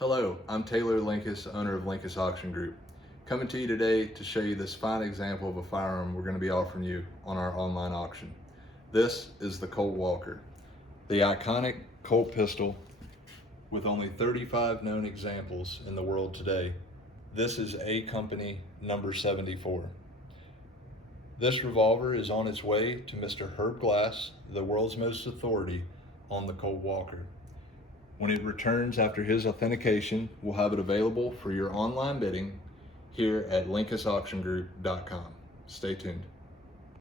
Hello, I'm Taylor Linkous, owner of Linkous Auction Group. Coming to you today to show you this fine example of a firearm we're going to be offering you on our online auction. This is the Colt Walker, the iconic Colt pistol with only 35 known examples in the world today. This is A Company number 74. This revolver is on its way to Mr. Herb Glass, the world's most authority on the Colt Walker. When it returns after his authentication, we'll have it available for your online bidding here at LinkousAuctionGroup.com. Stay tuned.